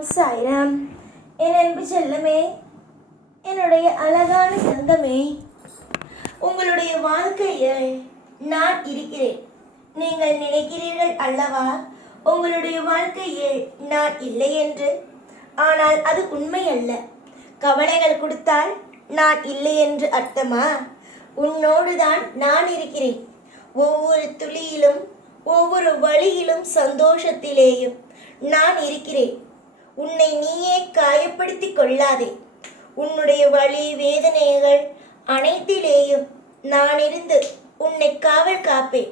ஓம் சாய்ராம். என் அன்பு செல்லமே, என்னுடைய அழகான தங்கமே, உங்களுடைய வாழ்க்கையில் நான் இருக்கிறேன். நீங்கள் நினைக்கிறீர்கள் அல்லவா உங்களுடைய வாழ்க்கையில் நான் இல்லை என்று. ஆனால் அது உண்மை அல்ல. கவலைகள் கொடுத்தால் நான் இல்லை என்று அர்த்தமா? உன்னோடு தான் நான் இருக்கிறேன். ஒவ்வொரு துளியிலும் ஒவ்வொரு வழியிலும் சந்தோஷத்திலேயும் நான் இருக்கிறேன். உன்னை நீயே காயப்படுத்தி கொள்ளாதே. உன்னுடைய வலி வேதனைகள் அனைத்திலேயும் நான் இருந்து உன்னை காவல் காப்பேன்.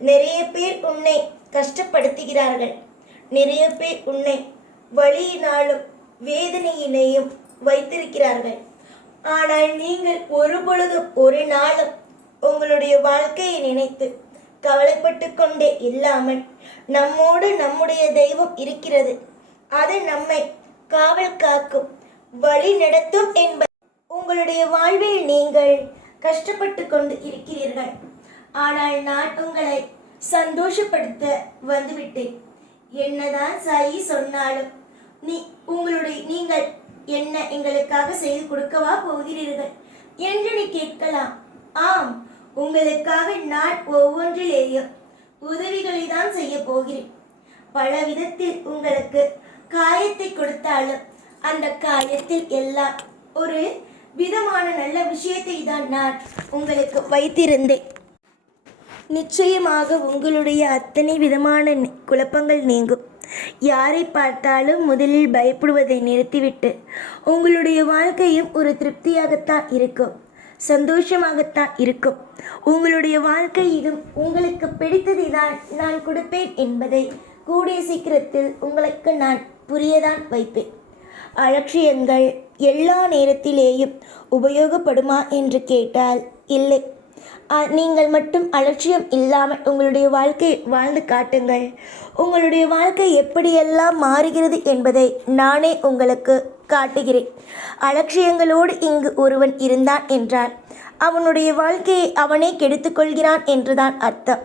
நிறைய பேர் உன்னை கஷ்டப்படுத்துகிறார்கள். நிறைய பேர் உன்னை வலியினாலும் வேதனையினையும் வைத்திருக்கிறார்கள். ஆனால் நீங்கள் ஒருபொழுதும் ஒரு நாளும் உங்களுடைய வாழ்க்கையை நினைத்து கவலைப்பட்டு கொண்டே இல்லாமல் நம்மோடு நம்முடைய தெய்வம் இருக்கிறது, அது நம்மை காவல் காக்கும், வழி நடத்தும் என்பது. உங்களுடைய வாழ்வில் நீங்கள் கஷ்டப்பட்டு கொண்டு இருக்கிறீர்கள். ஆனால் நான் உங்களை சந்தோஷப்படுத்த வந்துவிட்டேன். என்னதான் சாயி சொன்னாலும் நீங்கள் என்ன எங்களுக்காக செய்து கொடுக்கவா போகிறீர்கள் என்று நீ கேட்கலாம். ஆம், உங்களுக்காக நான் ஒவ்வொன்றிலேயும் உதவிகளை தான் செய்ய போகிறேன். பல விதத்தில் உங்களுக்கு காயத்தை கொடுத்தாலும் அந்த காயத்தில் எல்லாம் ஒரு விதமான நல்ல விஷயத்தை தான் நான் உங்களுக்கு வைத்திருந்தேன். நிச்சயமாக உங்களுடைய அத்தனை விதமான குழப்பங்கள் நீங்கும். யாரை பார்த்தாலும் முதலில் பயப்படுவதை நிறுத்திவிட்டு உங்களுடைய வாழ்க்கையும் ஒரு திருப்தியாகத்தான் இருக்கும், சந்தோஷமாகத்தான் இருக்கும். உங்களுடைய வாழ்க்கையிலும் உங்களுக்கு பிடித்ததை தான் நான் கொடுப்பேன் என்பதை கூடிய சீக்கிரத்தில் உங்களுக்கு நான் புரியதான் வைப்பேன். அலட்சியங்கள் எல்லா நேரத்திலேயும் உபயோகப்படுமா என்று கேட்டால் இல்லை. நீங்கள் மட்டும் அலட்சியம் இல்லாமல் உங்களுடைய வாழ்க்கையை வாழ்ந்து காட்டுங்கள். உங்களுடைய வாழ்க்கை எப்படியெல்லாம் மாறுகிறது என்பதை நானே உங்களுக்கு காட்டுகிறேன். அலட்சியங்களோடு இங்கு ஒருவன் இருந்தான் என்றால் அவனுடைய வாழ்க்கையை அவனே கெடுத்துக்கொள்கிறான் என்றுதான் அர்த்தம்.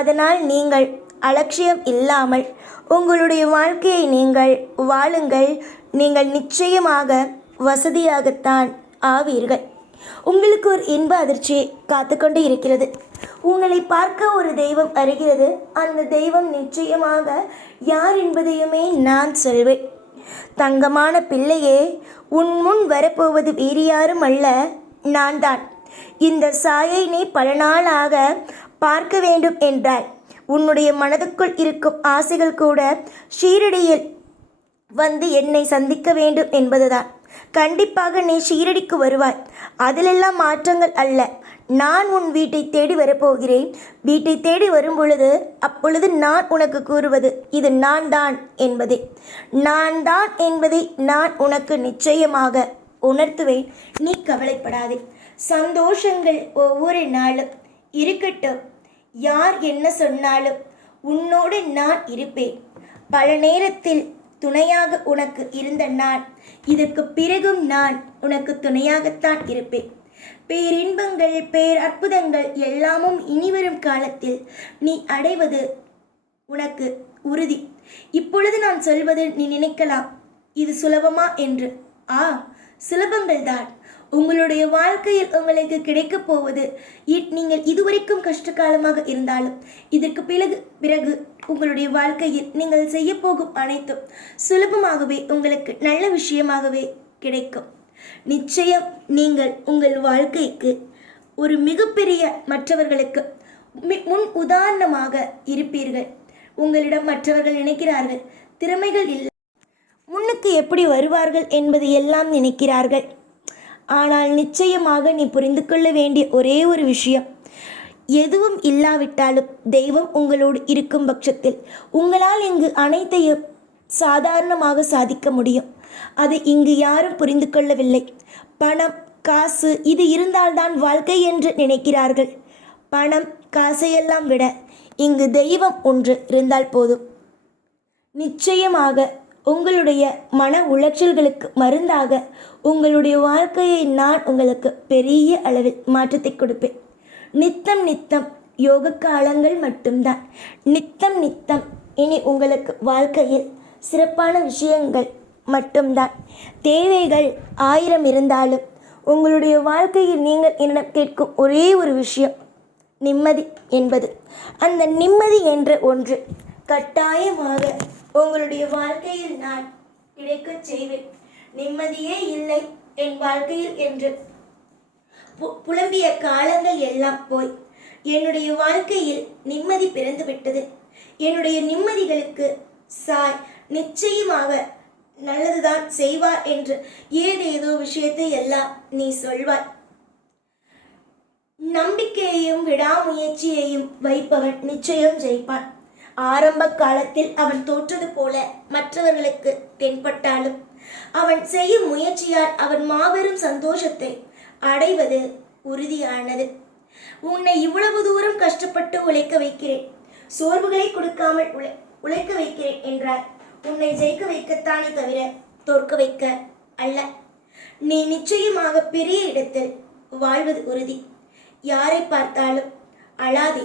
அதனால் நீங்கள் அலட்சியம் இல்லாமல் உங்களுடைய வாழ்க்கையை நீங்கள் வாழுங்கள். நீங்கள் நிச்சயமாக வசதியாகத்தான் ஆவீர்கள். உங்களுக்கு ஒரு இன்ப அதிர்ச்சி காத்துக்கொண்டு இருக்கிறது. உங்களை பார்க்க ஒரு தெய்வம் வருகிறது. அந்த தெய்வம் நிச்சயமாக யார் என்பதையுமே நான் சொல்வேன். தங்கமான பிள்ளையே, உன் முன் வரப்போவது வேறு யாரும் அல்ல, நான் தான். இந்த சாயை நீ பல நாளாக பார்க்க வேண்டும் என்றால் உன்னுடைய மனதுக்குள் இருக்கும் ஆசைகள் கூட ஷீரடியில் வந்து என்னை சந்திக்க வேண்டும் என்பதுதான். கண்டிப்பாக நீ ஷீரடிக்கு வருவாய். அதிலெல்லாம் மாற்றங்கள் அல்ல. நான் உன் வீட்டை தேடி வரப்போகிறேன். வீட்டை தேடி வரும் பொழுது அப்பொழுது நான் உனக்கு கூறுவது இது நான் தான் என்பதே. நான் தான் என்பதை நான் உனக்கு நிச்சயமாக உணர்த்துவேன். நீ கவலைப்படாதே. சந்தோஷங்கள் ஒவ்வொரு நாளும் இருக்கட்டும். யார் என்ன சொன்னாலும் உன்னோடு நான் இருப்பேன். பல நேரத்தில் துணையாக உனக்கு இருந்த நான் இதற்கு பிறகும் நான் உனக்கு துணையாகத்தான் இருப்பேன். பேரின்பங்கள் பேரற்புதங்கள் எல்லாமும் இனிவரும் காலத்தில் நீ அடைவது உனக்கு உறுதி. இப்பொழுது நான் சொல்வது நீ நினைக்கலாம் இது சுலபமா என்று. சுலபங்கள் தான். உங்களுடைய வாழ்க்கையில் உங்களுக்கு கிடைக்கப் போவது நீங்கள் இதுவரைக்கும் கஷ்ட காலமாக இருந்தாலும் இதற்கு பிறகு உங்களுடைய வாழ்க்கையில் நீங்கள் செய்ய போகும் அனைத்தும் சுலபமாகவே உங்களுக்கு நல்ல விஷயமாகவே கிடைக்கும். நிச்சயம் நீங்கள் உங்கள் வாழ்க்கைக்கு ஒரு மிகப்பெரிய மற்றவர்களுக்கு முன் உதாரணமாக இருப்பீர்கள். உங்களிடம் மற்றவர்கள் நினைக்கிறார்கள் திறமைகள் இல்லை, முன்னுக்கு எப்படி வருவார்கள் என்பது எல்லாம் நினைக்கிறார்கள். ஆனால் நிச்சயமாக நீ புரிந்து கொள்ள வேண்டிய ஒரே ஒரு விஷயம், எதுவும் இல்லாவிட்டாலும் தெய்வம் உங்களோடு இருக்கும் பட்சத்தில் உங்களால் இங்கு அனைத்தையும் சாதாரணமாக சாதிக்க முடியும். அது இங்கு யாரும் புரிந்து கொள்ளவில்லை. பணம் காசு இது இருந்தால்தான் வாழ்க்கை என்று நினைக்கிறார்கள். பணம் காசையெல்லாம் விட இங்கு தெய்வம் ஒன்று இருந்தால் போதும். நிச்சயமாக உங்களுடைய மன உளைச்சல்களுக்கு மருந்தாக உங்களுடைய வாழ்க்கையை நான் உங்களுக்கு பெரிய அளவில் மாற்றத்தை கொடுப்பேன். நித்தம் யோக காலங்கள் மட்டும்தான். நித்தம் இனி உங்களுக்கு வாழ்க்கையில் சிறப்பான விஷயங்கள் மட்டும்தான். தேவைகள் 1000 இருந்தாலும் உங்களுடைய வாழ்க்கையில் நீங்கள் என்னிடம் கேட்கும் ஒரே ஒரு விஷயம் நிம்மதி என்பது. அந்த நிம்மதி என்ற ஒன்று கட்டாயமாக உங்களுடைய வாழ்க்கையில் நான் கிடைக்கச் செய்வேன். நிம்மதியே இல்லை என் வாழ்க்கையில் என்று புலம்பிய காலங்கள் எல்லாம் போய் என்னுடைய வாழ்க்கையில் நிம்மதி பிறந்து விட்டது. என்னுடைய நிம்மதிகளுக்கு சாய் நிச்சயமாக நல்லதுதான் செய்வார் என்று ஏதேதோ விஷயத்தை எல்லாம் நீ சொல்வாய். நம்பிக்கையையும் விடாமுயற்சியையும் வைப்பவன் நிச்சயம் ஜெயிப்பான். ஆரம்ப காலத்தில் அவன் தோற்றது போல மற்றவர்களுக்கு தென்பட்டாலும் அவன் செய்யும் முயற்சியால் அவன் மாபெரும் சந்தோஷத்தை அடைவது உறுதியானது. உன்னை இவ்வளவு தூரம் கஷ்டப்பட்டு உழைக்க வைக்கிறேன், சோர்வுகளை கொடுக்காமல் உழைக்க வைக்கிறேன் என்றால் உன்னை ஜெயிக்க வைக்கத்தானே தவிர தோற்க வைக்க அல்ல. நீ நிச்சயமாக பெரிய இடத்தில் வாழ்வது உறுதி. யாரை பார்த்தாலும் அழாதே.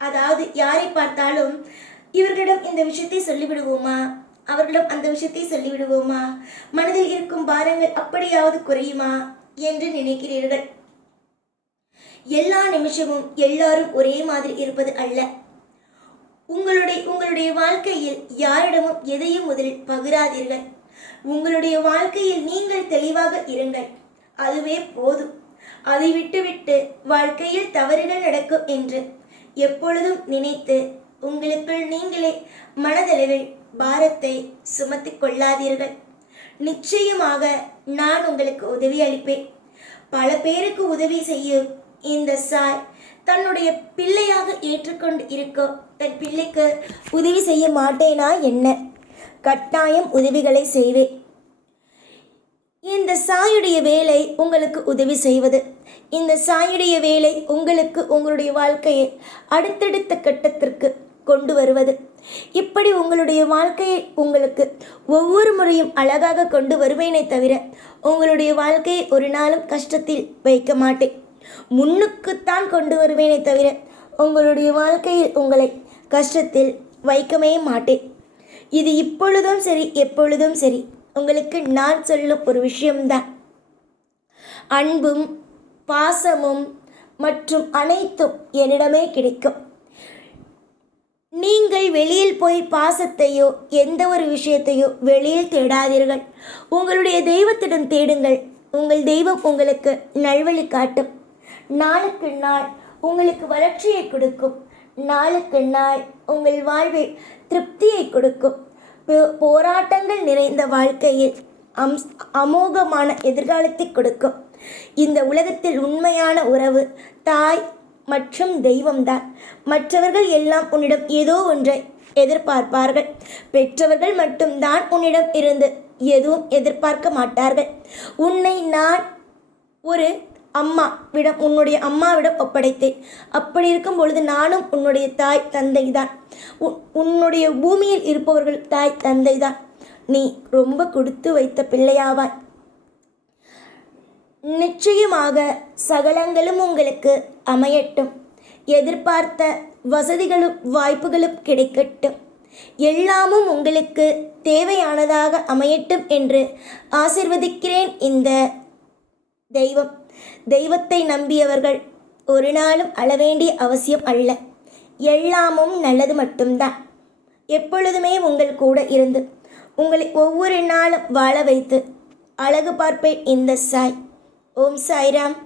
அதாவது யாரை பார்த்தாலும் இவர்களிடம் இந்த விஷயத்தை சொல்லிவிடுவோமா, அவர்களிடம் அந்த விஷயத்தை சொல்லிவிடுவோமா, மனதில் இருக்கும் பாரங்கள் அப்படியாவது குறையுமா என்று நினைக்கிறீர்கள். எல்லா நிமிஷமும் எல்லாரும் ஒரே மாதிரி இருப்பது அல்ல. உங்களுடைய வாழ்க்கையில் யாரிடமும் எதையும் முதலில் பகிராதீர்கள். உங்களுடைய வாழ்க்கையில் நீங்கள் தெளிவாக இருங்கள், அதுவே போதும். அதை விட்டுவிட்டு வாழ்க்கையில் தவறுகள் நடக்கும் என்று எப்பொழுதும் நினைத்து உங்களுக்குள் நீங்களே மனதளவில் பாரத்தை சுமத்தி கொள்ளாதீர்கள். நிச்சயமாக நான் உங்களுக்கு உதவி அளிப்பேன். பல பேருக்கு உதவி செய்யும் இந்த சாய் தன்னுடைய பிள்ளையாக ஏற்றுக்கொண்டு இருக்கும் தன் பிள்ளைக்கு உதவி செய்ய மாட்டேனா என்ன? கட்டாயம் உதவிகளை செய்வேன். இந்த சாயுடைய வேலை உங்களுக்கு உதவி செய்வது. இந்த சாயுடைய வேலை உங்களுக்கு உங்களுடைய வாழ்க்கையை அடுத்தடுத்த கட்டத்திற்கு கொண்டு வருவது. இப்படி உங்களுடைய வாழ்க்கையை உங்களுக்கு ஒவ்வொரு முறையும் அழகாக கொண்டு வருவேனே தவிர உங்களுடைய வாழ்க்கையை ஒரு நாளும் கஷ்டத்தில் வைக்க மாட்டேன். முன்னுக்குத்தான் கொண்டு வருவேனே தவிர உங்களுடைய வாழ்க்கையில் உங்களை கஷ்டத்தில் வைக்கவே மாட்டேன். இது இப்பொழுதும் சரி எப்பொழுதும் சரி உங்களுக்கு நான் சொல்லும் ஒரு விஷயம்தான். அன்பும் பாசமும் மற்றும் அனைத்தும் என்னிடமே கிடைக்கும். நீங்கள் வெளியில் போய் பாசத்தையோ எந்த ஒரு விஷயத்தையோ வெளியில் தேடாதீர்கள். உங்களுடைய தெய்வத்திடம் தேடுங்கள். உங்கள் தெய்வம் உங்களுக்கு நல்வழி காட்டும். நாளுக்கு நாள் உங்களுக்கு வளர்ச்சியை கொடுக்கும். நாளுக்கு நாள் உங்கள் வாழ்வில் திருப்தியை கொடுக்கும். போராட்டங்கள் நிறைந்த வாழ்க்கையில் அமோகமான எதிர்காலத்தை கொடுக்கும். இந்த உலகத்தில் உண்மையான உறவு தாய் மற்றும் தெய்வம்தான். மற்றவர்கள் எல்லாம் உன்னிடம் ஏதோ ஒன்றை எதிர்பார்ப்பார்கள். பெற்றவர்கள் மட்டும்தான் உன்னிடம் இருந்து எதுவும் எதிர்பார்க்க மாட்டார்கள். உன்னை நான் ஒரு உன்னுடைய அம்மாவிடம் ஒப்படைத்தேன். அப்படி இருக்கும் பொழுது நானும் உன்னுடைய தாய் தந்தை தான். உன்னுடைய பூமியில் இருப்பவர்கள் தாய் தந்தை தான். நீ ரொம்ப கொடுத்து வைத்த பிள்ளையாவாய். நிச்சயமாக சகலங்களும் உங்களுக்கு அமையட்டும். எதிர்பார்த்த வசதிகளும் வாய்ப்புகளும் கிடைக்கட்டும். எல்லாமும் உங்களுக்கு தேவையானதாக அமையட்டும் என்று ஆசீர்வதிக்கிறேன். இந்த தெய்வத்தை நம்பியவர்கள் ஒரு நாளும் அழவேண்டிய அவசியம் அல்ல. எல்லாமும் நல்லது மட்டும்தான். எப்பொழுதுமே உங்கள் கூட இருந்து உங்களை ஒவ்வொரு நாளும் வாழ வைத்து அழகு பார்ப்பேன் இந்த சாய். ஓம் சாய்ராம்.